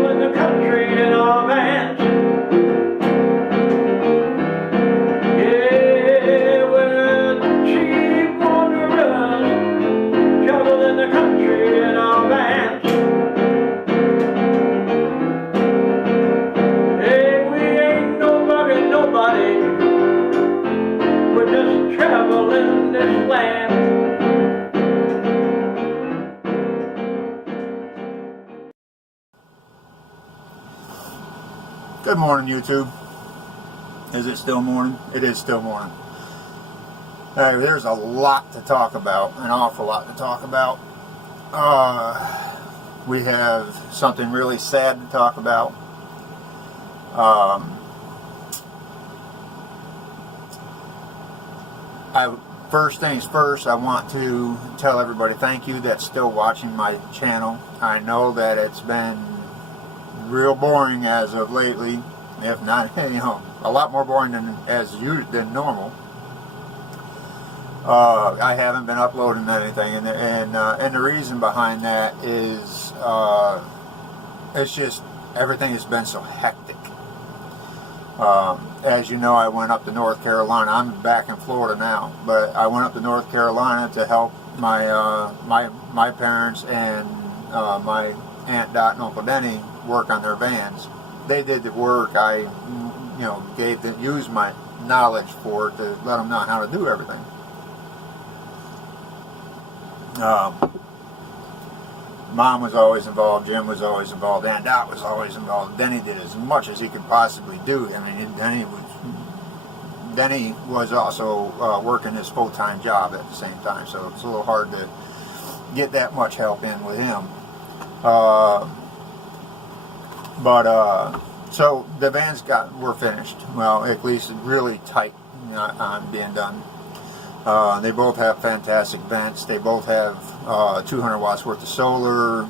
traveling the country in our vans. Yeah, we're cheap wanderers, traveling the country in our vans. Hey, we ain't nobody, we're just traveling this land. Good morning, YouTube. Is it still morning? It is still morning. There's a lot to talk about, an awful lot to talk about. We have something really sad to talk about. First things first, I want to tell everybody thank you that's still watching my channel. I know that it's been real boring as of lately, if not, a lot more boring than normal. I haven't been uploading anything, and the reason behind that is it's just everything has been so hectic. As you know, I went up to North Carolina. I'm back in Florida now, but I went up to North Carolina to help my parents and my Aunt Dot and Uncle Denny work on their vans. They did the work. I, used my knowledge for it to let them know how to do everything. Mom was always involved. Jim was always involved. Aunt Dot was always involved. Denny did as much as he could possibly do. I mean, Denny was also working his full-time job at the same time, so it's a little hard to get that much help in with him. So the vans were finished. Well, at least really tight on being done. They both have fantastic vents. They both have 200 watts worth of solar,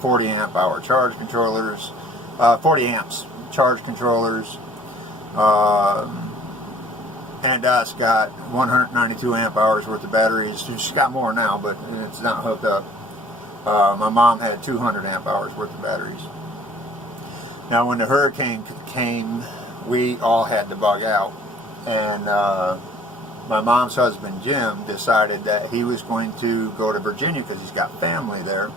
40 amp hour charge controllers, 40 amps charge controllers. And Dot's got 192 amp hours worth of batteries. She's got more now, but it's not hooked up. My mom had 200 amp hours worth of batteries. Now, when the hurricane came, we all had to bug out, and my mom's husband Jim decided that he was going to go to Virginia because he's got family there.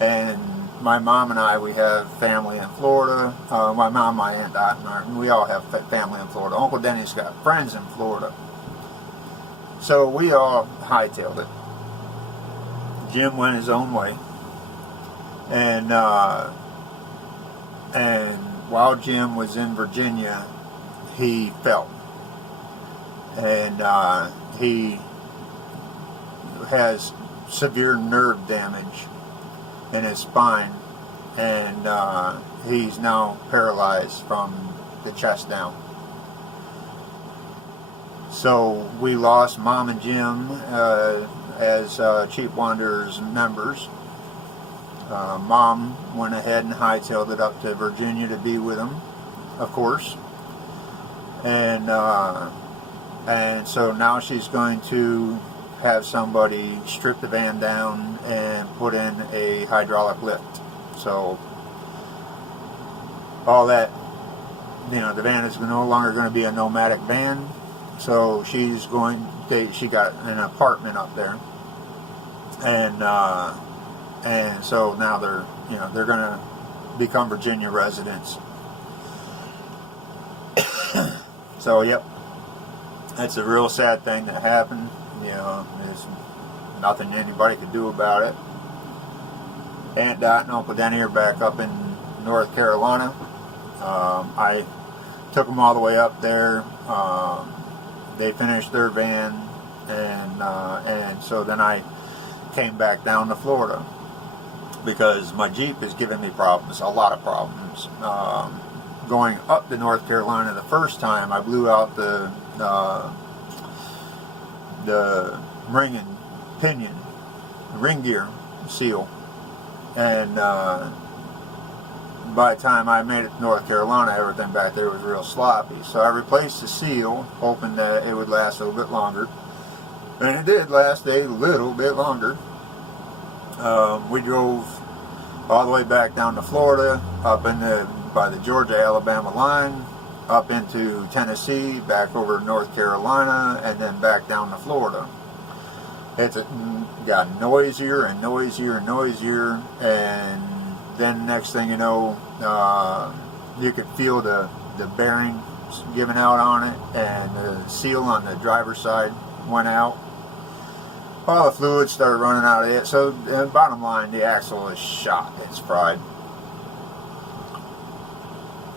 And my mom and I, we have family in Florida. My mom, my Aunt Dot, and we all have family in Florida. Uncle Denny's got friends in Florida. So we all hightailed it. Jim went his own way. And while Jim was in Virginia, he fell. And he has severe nerve damage in his spine, and he's now paralyzed from the chest down. So we lost Mom and Jim as Cheap Wanderers members. Mom went ahead and hightailed it up to Virginia to be with him, of course. And so now she's going to have somebody strip the van down and put in a hydraulic lift. So all that, the van is no longer going to be a Nomadic van. So she got an apartment up there, and so now they're going to become Virginia residents. So yep, that's a real sad thing that happened. There's nothing anybody could do about it. Aunt Dot and Uncle Denny are back up in North Carolina. I took them all the way up there. They finished their van, and so then I came back down to Florida because my Jeep is giving me problems, a lot of problems. Going up to North Carolina the first time, I blew out the ring and pinion, ring gear seal, and by the time I made it to North Carolina, everything back there was real sloppy. So I replaced the seal, hoping that it would last a little bit longer, and it did last a little bit longer. We drove all the way back down to Florida, up by the Georgia-Alabama line, up into Tennessee, back over to North Carolina, and then back down to Florida. It's got noisier and noisier and noisier, and then next thing you know, you could feel the bearings giving out on it, and the seal on the driver's side went out. All the fluid started running out of it. So bottom line, the axle is shot. It's fried.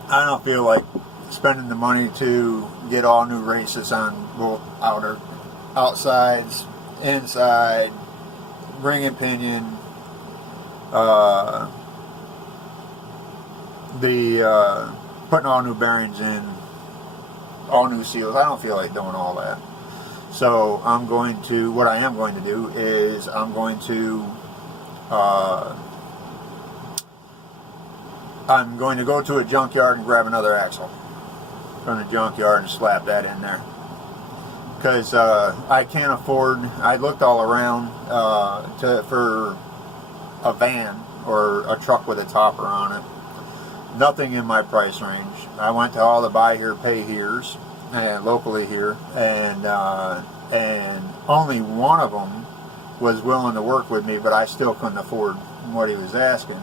I don't feel like spending the money to get all new races on both outsides, inside, ring and pinion, putting all new bearings in, all new seals. I don't feel like doing all that. So what I am going to do is I'm going to go to a junkyard and grab another axle from the junkyard and slap that in there. Because I can't afford, I looked all around for a van or a truck with a topper on it. Nothing in my price range. I went to all the buy here, pay here's, and locally here, and only one of them was willing to work with me, but I still couldn't afford what he was asking.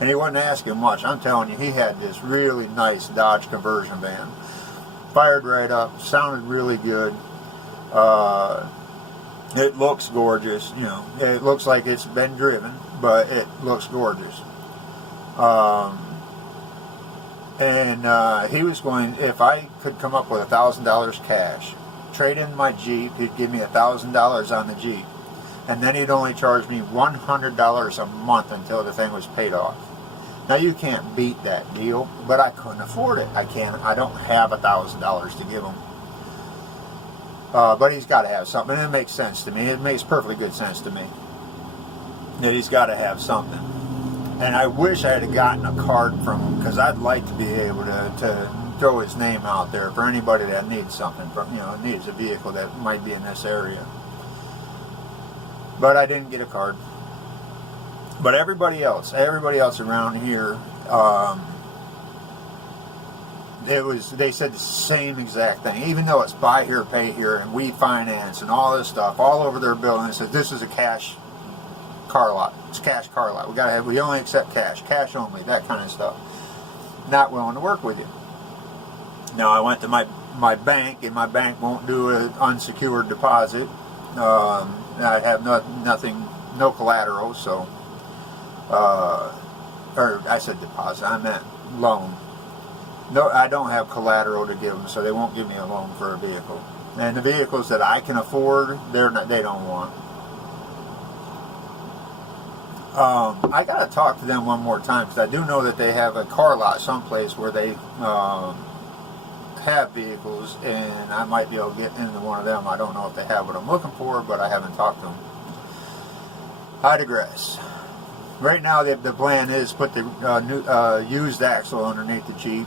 And he wasn't asking much. I'm telling you, he had this really nice Dodge conversion van. Fired right up, sounded really good. It looks gorgeous, you know. It looks like it's been driven, but it looks gorgeous. He was going, if I could come up with $1,000 cash, trade in my Jeep, he'd give me $1,000 on the Jeep. And then he'd only charge me $100 a month until the thing was paid off. Now you can't beat that deal, but I couldn't afford it. I don't have $1,000 to give him. But he's got to have something, and it makes sense to me. It makes perfectly good sense to me that he's got to have something. And I wish I had gotten a card from him, because I'd like to be able to throw his name out there for anybody that needs something, needs a vehicle that might be in this area. But I didn't get a card. But everybody else around here, they said the same exact thing. Even though it's buy here, pay here, and we finance and all this stuff all over their building, it says this is a cash car lot. It's a cash car lot. We only accept cash only, that kind of stuff. Not willing to work with you. Now I went to my bank, and my bank won't do an unsecured deposit. I have nothing, no collateral, so. Or I said deposit, I meant loan. No, I don't have collateral to give them, so they won't give me a loan for a vehicle. And the vehicles that I can afford, they don't want. I got to talk to them one more time, because I do know that they have a car lot someplace where they have vehicles, and I might be able to get into one of them. I don't know if they have what I'm looking for, but I haven't talked to them. I digress. Right now, the plan is put the used axle underneath the Jeep.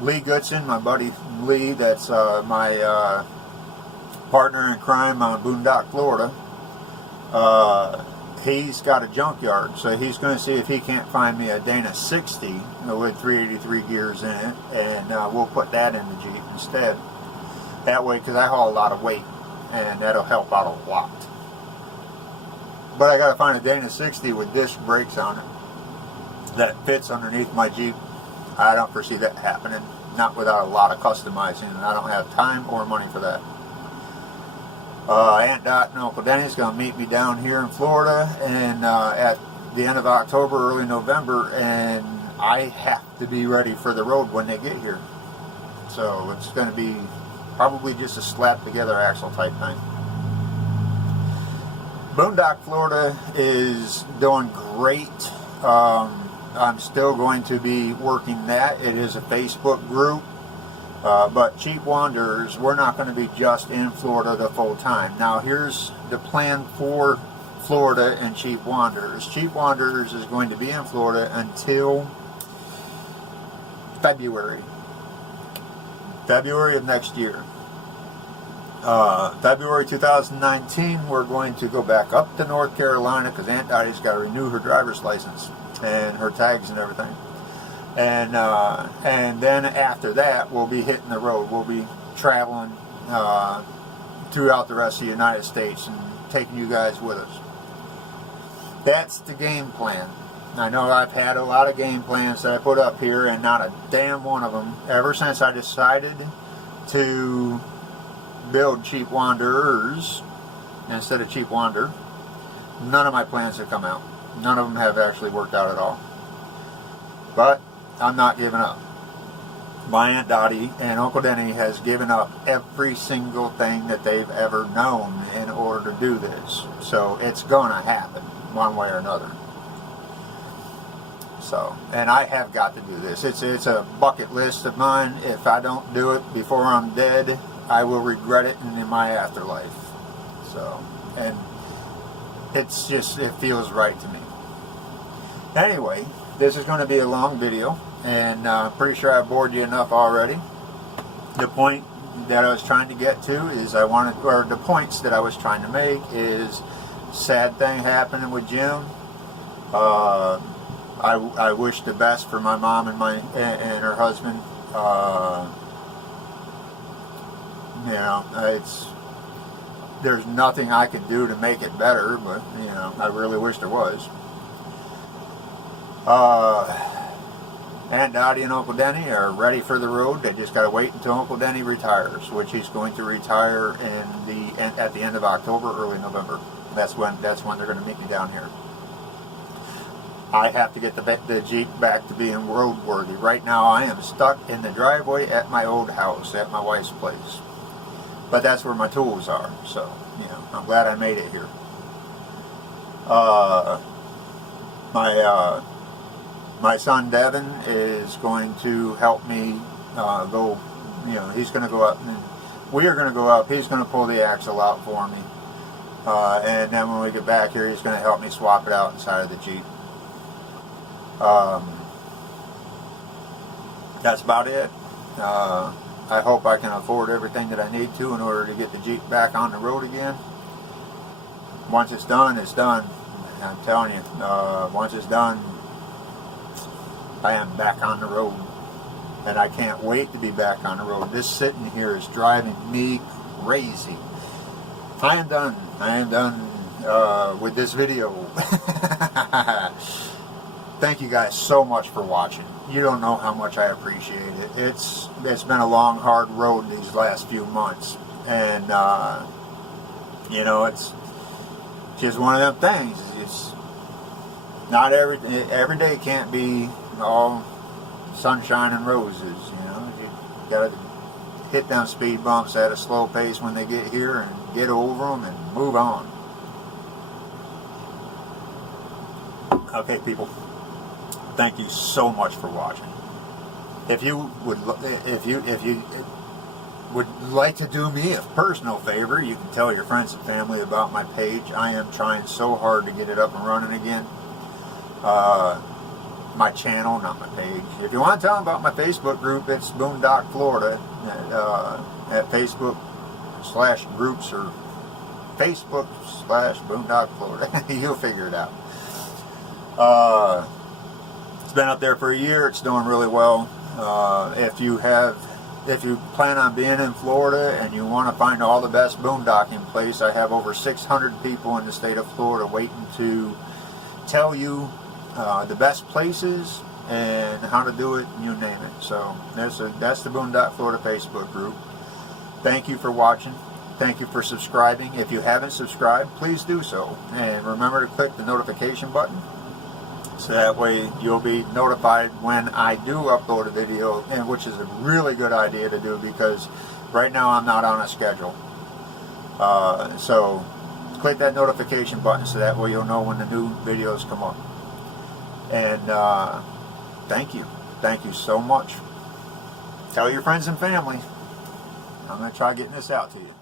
Lee Goodson, my buddy Lee, that's my partner in crime on Boondock, Florida. He's got a junkyard, so he's going to see if he can't find me a Dana 60 with 383 gears in it, and we'll put that in the Jeep instead. That way, because I haul a lot of weight, and that'll help out a lot. But I got to find a Dana 60 with disc brakes on it that fits underneath my Jeep. I don't foresee that happening, not without a lot of customizing, and I don't have time or money for that. Aunt Dot and Uncle Denny's going to meet me down here in Florida, and at the end of October, early November, and I have to be ready for the road when they get here. So it's going to be probably just a slap together axle type thing. Boondock, Florida is doing great. I'm still going to be working that. It is a Facebook group. But Cheap Wanderers, we're not going to be just in Florida the full time. Now here's the plan for Florida and Cheap Wanderers. Cheap Wanderers is going to be in Florida until February of next year. February 2019, we're going to go back up to North Carolina because Aunt Dottie's got to renew her driver's license and her tags and everything. And then after that, we'll be hitting the road. We'll be traveling throughout the rest of the United States and taking you guys with us. That's the game plan. I know I've had a lot of game plans that I put up here, and not a damn one of them, ever since I decided to build Cheap Wanderers instead of Cheap Wander, none of my plans have come out. None of them have actually worked out at all. But I'm not giving up. My Aunt Dottie and Uncle Denny has given up every single thing that they've ever known in order to do this. So it's gonna happen one way or another. So, and I have got to do this. It's a bucket list of mine. If I don't do it before I'm dead, I will regret it in my afterlife. So, and it's just, it feels right to me. Anyway, this is going to be a long video, and I'm pretty sure I bored you enough already. The point that I was trying to get to is the points that I was trying to make is, sad thing happening with Jim. I wish the best for my mom and her husband. You know, there's nothing I can do to make it better, but you know, I really wish there was. Aunt Dottie and Uncle Denny are ready for the road. They just got to wait until Uncle Denny retires, which he's going to retire at the end of October, early November. That's when they're going to meet me down here. I have to get the Jeep back to being roadworthy. Right now I am stuck in the driveway at my old house, at my wife's place. But that's where my tools are, so, you know, I'm glad I made it here. My son Devin is going to help me go, you know, he's going to go up, and we are going to go up, he's going to pull the axle out for me. And then when we get back here, he's going to help me swap it out inside of the Jeep. That's about it. I hope I can afford everything that I need to in order to get the Jeep back on the road again. Once it's done, it's done. I'm telling you, once it's done, I am back on the road. And I can't wait to be back on the road. This sitting here is driving me crazy. I am done. I am done with this video. Thank you guys so much for watching. You don't know how much I appreciate it. It's been a long, hard road these last few months, and you know, it's just one of them things. It's not every day can't be all sunshine and roses. You know, you gotta hit down speed bumps at a slow pace when they get here, and get over them and move on. Okay, people. Thank you so much for watching. If you would like to do me a personal favor, you can tell your friends and family about my page. I am trying so hard to get it up and running again. My channel, not my page. If you want to tell them about my Facebook group, it's Boondock, Florida, at Facebook/groups or Facebook/Boondock, Florida. You'll figure it out. It's been up there for a year. It's doing really well. If you plan on being in Florida and you want to find all the best boondocking place, I have over 600 people in the state of Florida waiting to tell you the best places and how to do it, you name it. So that's the Boondock, Florida Facebook group. Thank you for watching. Thank you for subscribing. If you haven't subscribed, please do so. And remember to click the notification button, so that way you'll be notified when I do upload a video, and which is a really good idea to do, because right now I'm not on a schedule. So click that notification button so that way you'll know when the new videos come up. And thank you. Thank you so much. Tell your friends and family. I'm going to try getting this out to you.